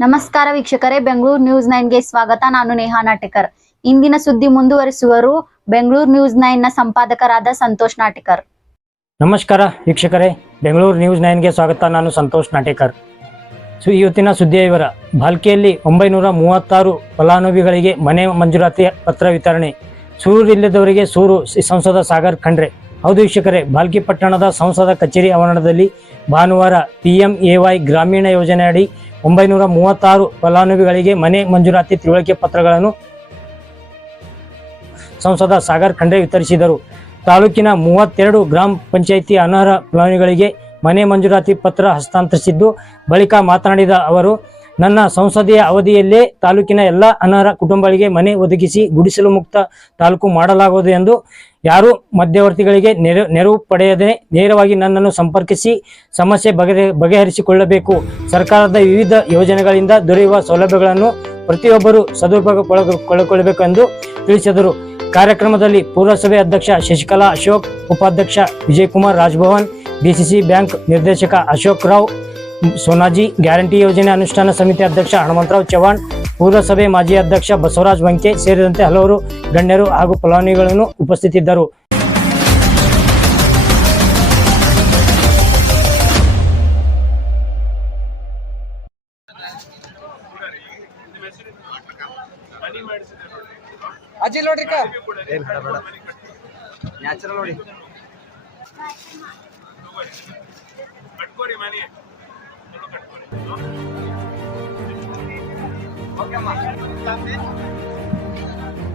ನಮಸ್ಕಾರ ವೀಕ್ಷಕರೇ, ಬೆಂಗಳೂರು ನ್ಯೂಸ್ ನೈನ್ಗೆ ಸ್ವಾಗತ. ನಾನು ನೇಹಾ ನಾಟೇಕರ್. ಇಂದಿನ ಸುದ್ದಿ ಮುಂದುವರಿಸುವರು ಬೆಂಗಳೂರು ನ್ಯೂಸ್ ನೈನ್ನ ಸಂಪಾದಕರಾದ ಸಂತೋಷ್ ನಾಟೇಕರ್. ನಮಸ್ಕಾರ ವೀಕ್ಷಕರೇ, ಬೆಂಗಳೂರು ನ್ಯೂಸ್ ನೈನ್ಗೆ ಸ್ವಾಗತ. ನಾನು ಸಂತೋಷ್ ನಾಟೇಕರ್. ಸೊ, ಇವತ್ತಿನ ಸುದ್ದಿಯ ವಿವರ. ಬಾಲ್ಕಿಯಲ್ಲಿ ಒಂಬೈನೂರ ಮೂವತ್ತಾರು ಫಲಾನುಭವಿಗಳಿಗೆ ಮನೆ ಮಂಜೂರಾತಿ ಪತ್ರ ವಿತರಣೆ. ಸೂರು ಇಲ್ಲದವರಿಗೆ ಸೂರು ಸಂಸದ ಸಾಗರ್ ಖಂಡ್ರೆ. ಹೌದು ವೀಕ್ಷಕರೇ, ಬಾಲ್ಕಿ ಪಟ್ಟಣದ ಸಂಸದ ಕಚೇರಿ ಆವರಣದಲ್ಲಿ ಭಾನುವಾರ ಪಿ ಎಂ ಎ ವೈ ಗ್ರಾಮೀಣ ಒಂಬೈನೂರ ಮೂವತ್ತಾರು ಫಲಾನುಭವಿಗಳಿಗೆ ಮನೆ ಮಂಜೂರಾತಿ ತಿಳುವಳಿಕೆ ಪತ್ರಗಳನ್ನು ಸಂಸದ ಸಾಗರ್ ಖಂಡ್ರೆ ವಿತರಿಸಿದರು. ತಾಲೂಕಿನ ಮೂವತ್ತೆರಡು ಗ್ರಾಮ ಪಂಚಾಯಿತಿ ಅನರ್ಹ ಫಲಾನುಭವಿಗಳಿಗೆ ಮನೆ ಮಂಜೂರಾತಿ ಪತ್ರ ಹಸ್ತಾಂತರಿಸಿದ್ದು, ಬಳಿಕ ಮಾತನಾಡಿದ ಅವರು ನನ್ನ ಸಂಸದೀಯ ಅವಧಿಯಲ್ಲೇ ತಾಲೂಕಿನ ಎಲ್ಲ ಅನರ್ಹ ಕುಟುಂಬಗಳಿಗೆ ಮನೆ ಒದಗಿಸಿ ಗುಡಿಸಲು ಮುಕ್ತ ತಾಲೂಕು ಮಾಡಲಾಗುವುದು ಎಂದು ಯಾರು ಮಧ್ಯವರ್ತಿಗಳಿಗೆ ನೆರವು ನೆರವು ಪಡೆಯದೇ ನೇರವಾಗಿ ನನ್ನನ್ನು ಸಂಪರ್ಕಿಸಿ ಸಮಸ್ಯೆ ಬಗೆ ಬಗೆಹರಿಸಿಕೊಳ್ಳಬೇಕು. ಸರ್ಕಾರದ ವಿವಿಧ ಯೋಜನೆಗಳಿಂದ ದೊರೆಯುವ ಸೌಲಭ್ಯಗಳನ್ನು ಪ್ರತಿಯೊಬ್ಬರು ಸದುಪಯೋಗಗೊಳ್ಳಬೇಕು ಎಂದು ತಿಳಿಸಿದರು. ಕಾರ್ಯಕ್ರಮದಲ್ಲಿ ಪುರಸಭೆ ಅಧ್ಯಕ್ಷ ಶಶಿಕಲಾ ಅಶೋಕ್, ಉಪಾಧ್ಯಕ್ಷ ವಿಜಯಕುಮಾರ್ ರಾಜ್ಭವನ್, ಡಿಸಿಸಿ ಬ್ಯಾಂಕ್ ನಿರ್ದೇಶಕ ಅಶೋಕ್ ರಾವ್ ಸೋನಾಜಿ ಗ್ಯಾರಂಟಿ ಯೋಜನೆ ಅನುಷ್ಠಾನ ಸಮಿತಿ ಅಧ್ಯಕ್ಷ ಹನುಮಂತರಾವ್ ಚವ್ಹಾಣ್ ಪುರಸಭೆ ಮಾಜಿ ಅಧ್ಯಕ್ಷ ಬಸವರಾಜ್ ಬಂಕೆ ಸೇರಿದಂತೆ ಹಲವರು ಗಣ್ಯರು ಹಾಗೂ ಫಲಾನುಭವಿಗಳನ್ನು ಉಪಸ್ಥಿತಿದ್ದರು. ಅಜ್ಜಿ ನೋಡ್ರಿ ನ್ಯಾಚುರಲ್ ನೋಡಿ.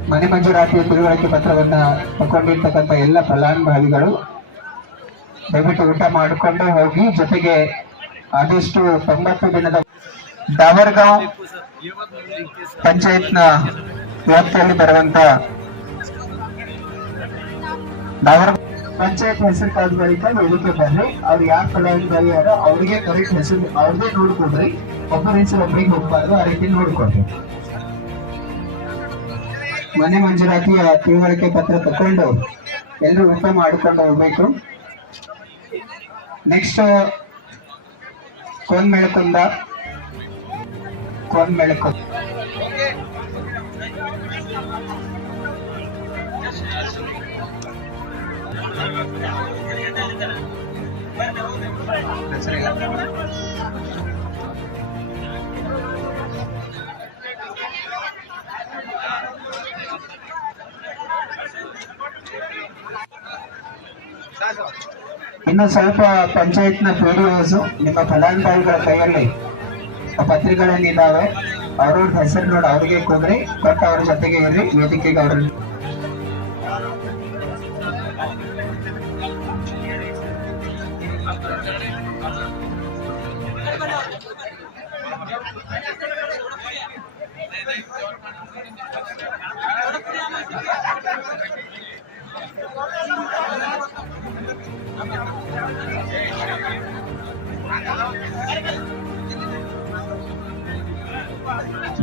ಮನೆ ಮಂಜೂರಾತಿಯ ತಿಳುವಳಿಕೆ ಪತ್ರವನ್ನ ತಗೊಂಡಿರ್ತಕ್ಕಂಥ ಎಲ್ಲ ಫಲಾನುಭವಿಗಳು ದಯವಿಟ್ಟು ಊಟ ಮಾಡಿಕೊಂಡು ಹೋಗಿ, ಜೊತೆಗೆ ಆದಷ್ಟು ತೊಂಬತ್ತು ದಿನದ ಡಾವರ್ಗಾಂವ್ ಪಂಚಾಯತ್ನ ವ್ಯಾಪ್ತಿಯಲ್ಲಿ ಬರುವಂತ ಡಾವರ್ ಪಂಚಾಯತ್ ಹೆಸರು ಕಾದ ಬಳಿಕ ವೇದಿಕೆ ಬರ್ರಿ ಅವ್ರು ಯಾರು ಫಲಾನುಭವಿ ಯಾರೋ ಅವ್ರಿಗೆ ಕರೆಕ್ಟ್ ಹೆಸರು ಅವ್ರದೇ ನೋಡ್ಕೊಡ್ರಿ. ಒಬ್ಬರ ಹೆಸರು ಒಬ್ಬರಿಗೆ ಹೋಗ್ಬಾರ್ದು, ಆ ರೀತಿ ನೋಡ್ಕೊಡ್ರಿ ಮನೆ ಮಂಜೂರಾತಿ ತಿಳುವಳಿಕೆ ಪತ್ರ ತಕೊಂಡು ಎಲ್ಲರೂ ಊಟ ಮಾಡಿಕೊಂಡು ಹೋಗ್ಬೇಕು. ನೆಕ್ಸ್ಟ್ ಕೋನ್ ಮೆಳಕುಂದ ಕೋನ್ ಮೆಳಕು ಇನ್ನು ಸ್ವಲ್ಪ ಪಂಚಾಯತ್ನ ಪಿಡಿಒಸ್ ನಿಮ್ಮ ಫಲಾನುಭವಿಗಳ ಕೈಯಲ್ಲಿ ಆ ಪತ್ರಿಕೆಗಳೇನಿದ್ದಾವೆ ಅವ್ರವ್ರ ಹೆಸರು ನೋಡಿ ಅವ್ರಿಗೆ ಕೊಡ್ರಿ ಕೊಟ್ಟು ಅವ್ರ ಜೊತೆಗೆ ಇರ್ರಿ, ವೇದಿಕೆಗೆ ಅವ್ರ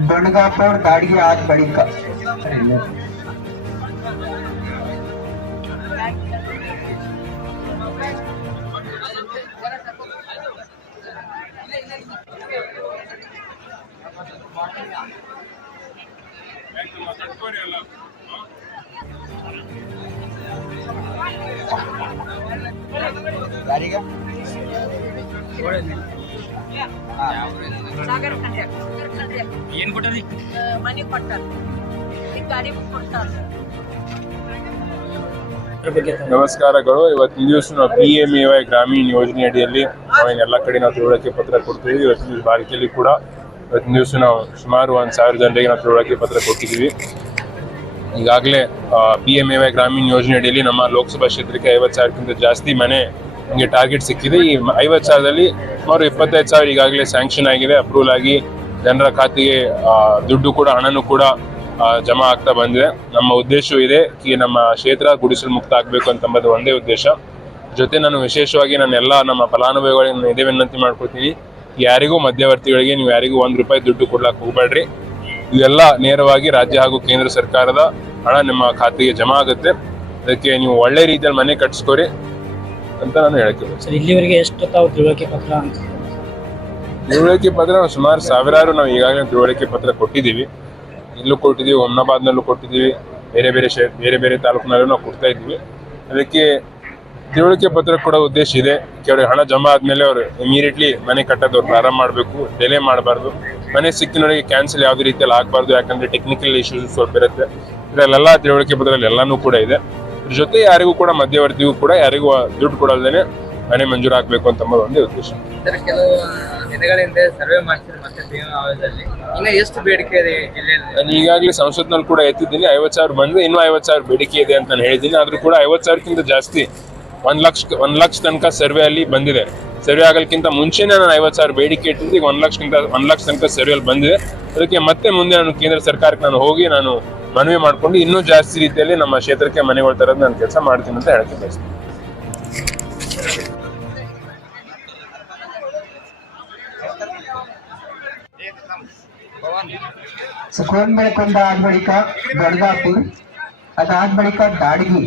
ದೊಡ್ಡಗಾಪುರ್ ದಾಡಿಗೆ ಆದ ಬಳಿಕ ಯಾರಿಗೆ ಸಾಗರ್ ಏನ್ ಕೊಟ್ಟರಿ? ಮನೆ ಕೊಟ್ಟಾರ. ಕೊಡ್ತಾರ. ನಮಸ್ಕಾರಗಳು. ಇವತ್ತಿನ ದಿವಸ ನಾವು ಪಿ ಎಂ ಎ ವೈ ಗ್ರಾಮೀಣ ಯೋಜನೆ ಅಡಿಯಲ್ಲಿ ನಾವೇನು ಎಲ್ಲ ಕಡೆ ನಾವು ತಿಳುವಳಿಕೆ ಪತ್ರ ಕೊಡ್ತೀವಿ. ಇವತ್ತಿನ ದಿವಸ ಬಾಲ್ಕಿಯಲ್ಲಿ ಕೂಡ ಇವತ್ತಿನ ದಿವಸ ನಾವು ಸುಮಾರು ಒಂದು ಸಾವಿರ ಜನರಿಗೆ ನಾವು ತಿಳುವಳಿಕೆ ಪತ್ರ ಕೊಟ್ಟಿದ್ದೀವಿ. ಈಗಾಗಲೇ ಪಿ ಎಂ ಎ ವೈ ಗ್ರಾಮೀಣ ಯೋಜನೆ ಅಡಿಯಲ್ಲಿ ನಮ್ಮ ಲೋಕಸಭಾ ಕ್ಷೇತ್ರಕ್ಕೆ ಐವತ್ತು ಸಾವಿರಕ್ಕಿಂತ ಜಾಸ್ತಿ ಮನೆ ನಮಗೆ ಟಾರ್ಗೆಟ್ ಸಿಕ್ಕಿದೆ. ಈ ಐವತ್ತು ಸಾವಿರದಲ್ಲಿ ಸುಮಾರು ಇಪ್ಪತ್ತೈದು ಸಾವಿರ ಈಗಾಗಲೇ ಸ್ಯಾಂಕ್ಷನ್ ಆಗಿದೆ ಅಪ್ರೂವಲ್ ಆಗಿ ಜನರ ಖಾತೆಗೆ ದುಡ್ಡು ಕೂಡ, ಹಣನೂ ಕೂಡ ಜಮಾ ಆಗ್ತಾ ಬಂದಿದೆ. ನಮ್ಮ ಉದ್ದೇಶವೂ ಇದೆ ಈ ನಮ್ಮ ಕ್ಷೇತ್ರ ಗುಡಿಸಲು ಮುಕ್ತ ಆಗಬೇಕು ಅಂತಂಬುದು ಒಂದೇ ಉದ್ದೇಶ. ಜೊತೆ ನಾನು ವಿಶೇಷವಾಗಿ ನಾನು ಎಲ್ಲ ನಮ್ಮ ಫಲಾನುಭವಿಗಳಿಗೆ ನಾನು ಇದೇ ವಿನಂತಿ ಮಾಡ್ಕೊತೀನಿ ಯಾರಿಗೂ ಮಧ್ಯವರ್ತಿಗಳಿಗೆ ನೀವು ಯಾರಿಗೂ ಒಂದು ರೂಪಾಯಿ ದುಡ್ಡು ಕೊಡ್ಲಾಕ್ ಹೋಗ್ಬೇಡ್ರಿ. ಇದೆಲ್ಲ ನೇರವಾಗಿ ರಾಜ್ಯ ಹಾಗೂ ಕೇಂದ್ರ ಸರ್ಕಾರದ ಹಣ ನಿಮ್ಮ ಖಾತೆಗೆ ಜಮಾ ಆಗುತ್ತೆ. ಅದಕ್ಕೆ ನೀವು ಒಳ್ಳೆ ರೀತಿಯಲ್ಲಿ ಮನೆ ಕಟ್ಸ್ಕೊರಿ ಅಂತ ನಾನು ಹೇಳಕ್ಕೆ. ಸರ್ ಇಲ್ಲಿವರೆಗೆ ಎಷ್ಟು ತಾವು ತಿಳುವಳಿಕೆ ಪತ್ರ ಅಂತ? ತಿಳುವಳಿಕೆ ಪತ್ರ ನಾವು ಸುಮಾರು ಸಾವಿರಾರು ನಾವು ಈಗಾಗಲೇ ತಿಳುವಳಿಕೆ ಪತ್ರ ಕೊಟ್ಟಿದ್ದೀವಿ. ಇಲ್ಲೂ ಕೊಟ್ಟಿದ್ದೀವಿ ಹೊಮ್ನಾಬಾದ್ನಲ್ಲೂ ಕೊಟ್ಟಿದ್ದೀವಿ ಬೇರೆ ಬೇರೆ ಶೇ ಬೇರೆ ಬೇರೆ ತಾಲೂಕಿನಲ್ಲೂ ನಾವು ಕೊಡ್ತಾ ಇದ್ದೀವಿ. ಅದಕ್ಕೆ ತಿಳುವಳಿಕೆ ಪತ್ರ ಕೊಡೋ ಉದ್ದೇಶ ಇದೆ. ಕೆಲವರಿಗೆ ಹಣ ಜಮಾ ಆದಮೇಲೆ ಅವರು ಇಮಿಡಿಯೇಟ್ಲಿ ಮನೆ ಕಟ್ಟೋದವ್ರು ಪ್ರಾರಂಭ ಮಾಡಬೇಕು ಡೆಲೆ ಮಾಡಬಾರ್ದು. ಮನೆ ಸಿಕ್ಕಿನವರಿಗೆ ಕ್ಯಾನ್ಸಲ್ ಯಾವುದೇ ರೀತಿಯಲ್ಲಿ ಆಗಬಾರ್ದು ಯಾಕಂದರೆ ಟೆಕ್ನಿಕಲ್ ಇಶ್ಯೂಸ್ ಸ್ವಲ್ಪ ಇರುತ್ತೆ ಇದರಲ್ಲೆಲ್ಲ ತಿಳುವಳಿಕೆ ಪತ್ರದಲ್ಲಿ ಎಲ್ಲನೂ ಕೂಡ ಇದೆ. ಜೊತೆ ಯಾರಿಗೂ ಕೂಡ ಮಧ್ಯವರ್ತಿಗೂ ಕೂಡ ಯಾರಿಗೂ ದುಡ್ಡು ಕೊಡಲ್ದೇನೆ ಮನೆ ಮಂಜೂರು ಆಗ್ಬೇಕು ಅಂತ ಒಂದೇ ಉದ್ದೇಶ. ಕೆಲವು ದಿನಗಳಿಂದ ಸರ್ವೆ ಮತ್ತೆ ಇನ್ನು ಎಷ್ಟು ಬೇಡಿಕೆ ಇದೆ ಜಿಲ್ಲೆಯಲ್ಲಿ? ನಾನು ಈಗಾಗಲೇ ಸಂಸತ್ನಲ್ಲಿ ಕೂಡ ಎತ್ತಿದ್ದೀನಿ. ಐವತ್ತು ಸಾವಿರ ಬಂದ್ರೆ ಇನ್ನೂ ಐವತ್ತು ಸಾವಿರ ಬೇಡಿಕೆ ಇದೆ ಅಂತ ನಾನು ಹೇಳಿದ್ದೀನಿ. ಆದರೂ ಕೂಡ ಐವತ್ತು ಸಾವಿರಕ್ಕಿಂತ ಜಾಸ್ತಿ ಒಂದು ಲಕ್ಷ ಒಂದು ಲಕ್ಷ ತನಕ ಸರ್ವೆ ಅಲ್ಲಿ ಬಂದಿದೆ. ಸರ್ವೆ ಆಗಲ್ಕಿಂತ ಮುಂಚೆನೇ ನಾನು ಐವತ್ತು ಸಾವಿರ ಬೇಡಿಕೆ ಇಟ್ಟಿದ್ದು. ಈಗ ಒಂದು ಲಕ್ಷಕ್ಕಿಂತ ಒಂದು ಲಕ್ಷ ತನಕ ಸರ್ವೆ ಅಲ್ಲಿ ಬಂದಿದೆ. ಅದಕ್ಕೆ ಮತ್ತೆ ಮುಂದೆ ನಾನು ಕೇಂದ್ರ ಸರ್ಕಾರಕ್ಕೆ ನಾನು ಹೋಗಿ ನಾನು ಮನವಿ ಮಾಡ್ಕೊಂಡು ಇನ್ನೂ ಜಾಸ್ತಿ ರೀತಿಯಲ್ಲಿ ನಮ್ಮ ಕ್ಷೇತ್ರಕ್ಕೆ ಮನೆಗಳು ತರೋದು ನಾನು ಕೆಲಸ ಮಾಡ್ತೀನಿ ಅಂತ ಹೇಳಕ್ಕೆ ಬಯಸ್ತೀನಿ. ಆದ ಬಳಿಕ ದೊಡ್ಡದಾಪುರ್ ಅದಾದ ಬಳಿಕ ದಾಡಗಿ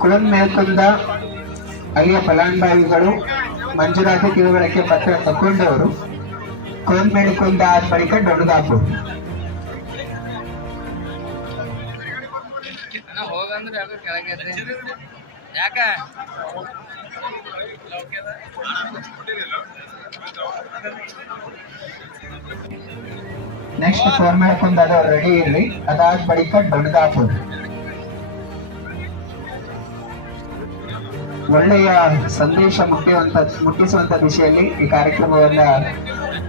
ಕೋನ್ ಮೇಲ್ಕೊಂಡ ಅಲ್ಲಿಯ ಫಲಾನುಭವಿಗಳು ಮಂಜೂರಾತಿ ತಿಳುವಳಿಕೆ ಪತ್ರ ತಗೊಂಡವರು ಕೋನ್ ಮೇಲ್ಕೊಂಡ ಆದ ಬಳಿಕ ಹೋಗಂದ್ರೆ ಯಾಕೋ ನೆಕ್ಸ್ಟ್ ಫೋರ್ ಮೇಲ್ಕೊಂಡ ಅದು ರೆಡಿ ಇರಲಿ. ಅದಾದ ಬಳಿಕ ದೊಡ್ಡದಾಪುರ್ ಒಳ್ಳೆಯ ಸಂದೇಶ ಮುಟ್ಟುವಂತ ಮುಟ್ಟಿಸುವಂತ ದಿಶೆಯಲ್ಲಿ ಈ ಕಾರ್ಯಕ್ರಮವನ್ನ